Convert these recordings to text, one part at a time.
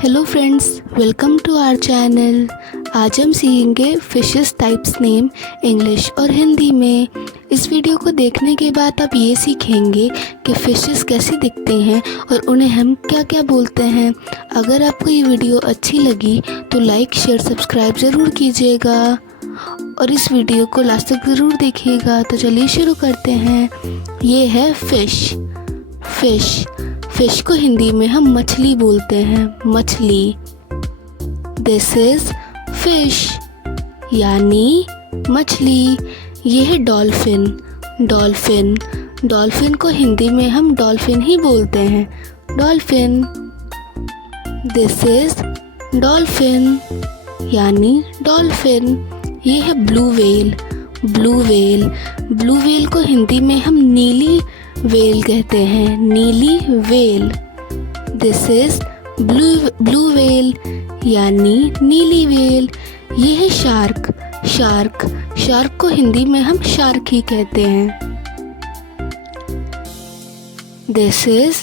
Hello friends, welcome to our channel. आज हम सीखेंगे फिशेस टाइप्स नेम इंग्लिश और हिंदी में। इस वीडियो को देखने के बाद आप ये सीखेंगे कि फिशेस कैसी दिखती हैं और उन्हें हम क्या क्या बोलते हैं। अगर आपको ये वीडियो अच्छी लगी तो लाइक शेयर सब्सक्राइब ज़रूर कीजिएगा और इस वीडियो को लास्ट तक ज़रूर देखिएगा। तो चलिए शुरू करते हैं। ये है फिश को हिंदी में हम मछली बोलते हैं, मछली। दिस इज फिश यानी मछली। ये है डॉल्फिन को हिंदी में हम डॉल्फिन ही बोलते हैं, डॉल्फिन। दिस इज डॉल्फिन यानी डॉल्फिन। ये है ब्लू व्हेल को हिंदी में हम नीली वेल कहते हैं, नीली well. This is blue whale यानी नीली वेल। ये है शार्क को हिंदी में हम शार्क ही कहते हैं। दिस इज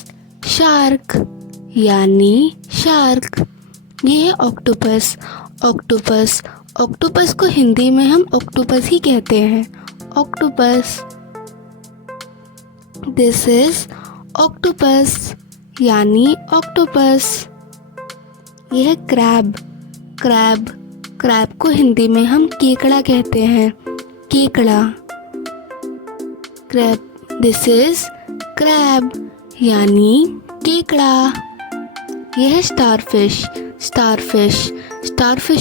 शार्क यानी शार्क। ये है ऑक्टोपस को हिंदी में हम ऑक्टोपस ही कहते हैं, ऑक्टोपस। दिस इज ऑक्टोपस यानी ऑक्टोपस। यह है क्रैब को हिंदी में हम केकड़ा कहते हैं, केकड़ा, क्रैब। दिस इज क्रैब यानी केकड़ा। यह है स्टारफिश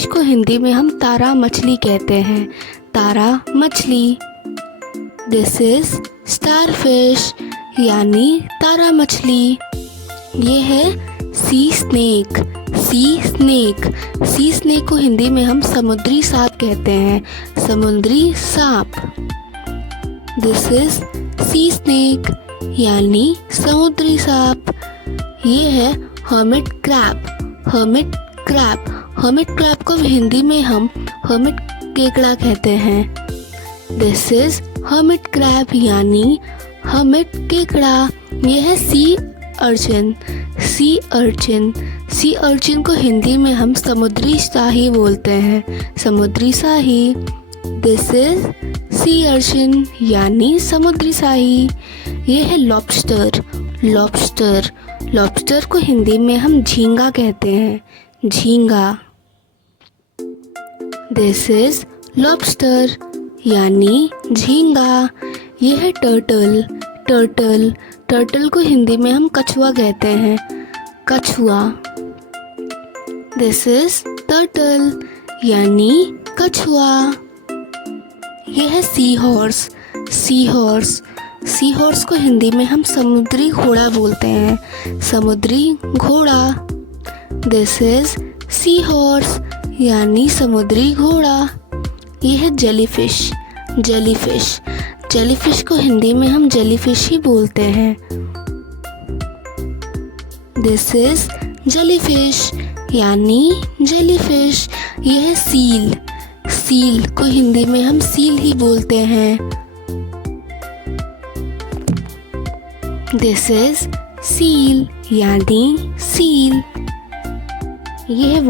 को हिंदी में हम तारा मछली कहते हैं, तारा मछली। दिस इज स्टारफिश यानी तारा मछली। ये है सी स्नेक को हिंदी में हम समुद्री सांप कहते हैं, समुद्री सांप। दिस इज सी स्नेक यानी समुद्री सांप। ये है हर्मिट क्रैब को हिंदी में हम हर्मिट केकड़ा कहते हैं। दिस इज हर्मिट क्रैब यानी हर्मिट केकड़ा। यह है सी अर्चिन को हिंदी में हम समुद्री शाही बोलते हैं, समुद्री शाही। दिस इज सी अर्चिन यानी समुद्री शाही। यह है लॉबस्टर को हिंदी में हम झींगा कहते हैं, झींगा। दिस इज लॉबस्टर यानी झींगा। यह है टर्टल को हिंदी में हम कछुआ कहते हैं, कछुआ। दिस इज टर्टल यानी कछुआ। यह है सी हॉर्स को हिंदी में हम समुद्री घोड़ा बोलते हैं, समुद्री घोड़ा। दिस इज सी हॉर्स यानी समुद्री घोड़ा। यह है जेलीफिश को हिंदी में हम जेलीफिश ही बोलते हैं। दिस इज जेलीफिश यानी जेलीफिश। यह है सील को हिंदी में हम सील ही बोलते हैं। दिस इज सील यानी सील। यह है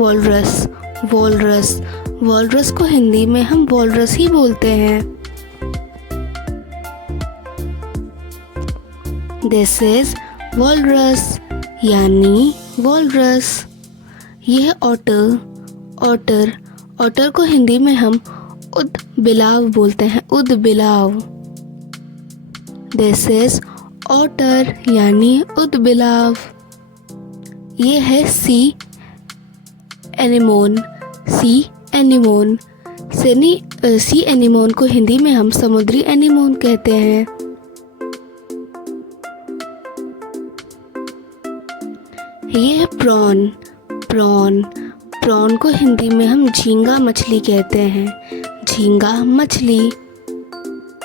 वॉलरस को हिंदी में हम वॉलरस ही बोलते हैं। दिस इज वॉलरस यानी वॉलरस। यह है ऑटर को हिंदी में हम उदबिलाव बोलते हैं, उदबिलाव। दिस इज ऑटर यानी उदबिलाव। यह है सी एनीमोन को हिंदी में हम समुद्री एनीमोन कहते हैं। ये है प्रॉन को हिंदी में हम झींगा मछली कहते हैं, झींगा मछली।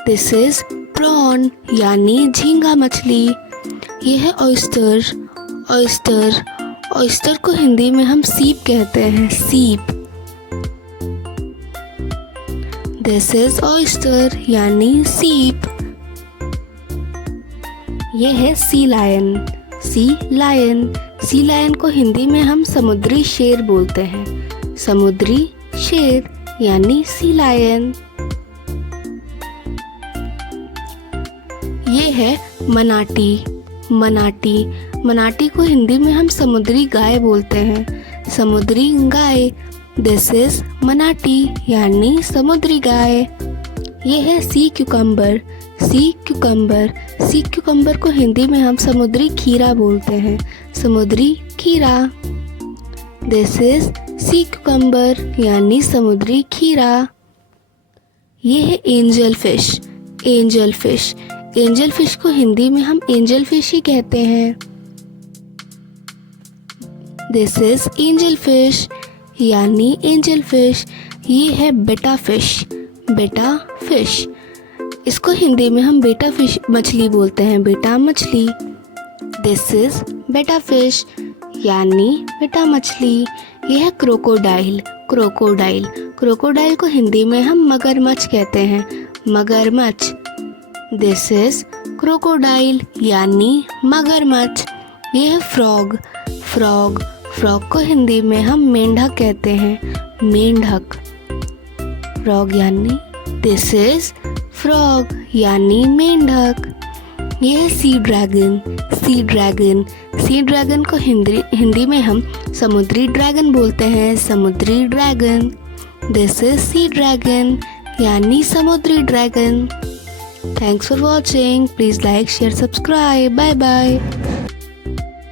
दिस इज प्रॉन यानी झींगा मछली। ये है ऑयस्टर को हिंदी में हम सीप कहते हैं, सीप। दिस इज ऑयस्टर यानी सीप। यह है सी लायन सी लायन को हिंदी में हम समुद्री शेर बोलते हैं। समुद्री शेर यानी सी लायन। ये है मनाटी। मनाटी मनाटी को हिंदी में हम समुद्री गाय बोलते हैं। समुद्री गाय, दिस इज मनाटी यानी समुद्री गाय। ये है सी क्यूकम्बर। सी क्यूकम्बर, सी क्यूकम्बर को हिंदी में हम समुद्री खीरा बोलते हैं। समुद्री खीरा, दिस इज सी क्यूकम्बर यानी समुद्री खीरा। ये है angel fish. Angel fish, angel fish को हिंदी में हम एंजल फिश ही कहते हैं। दिस इज एंजल फिश यानी एंजल फिश। ये है बेटा फिश। बेटा फिश, इसको हिंदी में हम बेटा फिश मछली बोलते हैं। बेटा मछली, दिस इज बेटा फिश यानी बेटा मछली। यह है क्रोकोडाइल। क्रोकोडाइल, क्रोकोडाइल को हिंदी में हम मगरमच्छ कहते हैं। मगरमच्छ, दिस इज क्रोकोडाइल यानी मगरमच्छ। यह है फ्रॉग। फ्रॉग, फ्रॉग को हिंदी में हम मेंढक कहते हैं। मेंढक, फ्रॉग यानी दिस इज फ्रॉग यानी मेंढक। यह है sea dragon. Sea dragon, sea dragon को हिंदी में हम समुद्री ड्रैगन बोलते हैं। समुद्री dragon, this is sea dragon यानी समुद्री dragon. Thanks for watching. Please like, share, subscribe. Bye bye.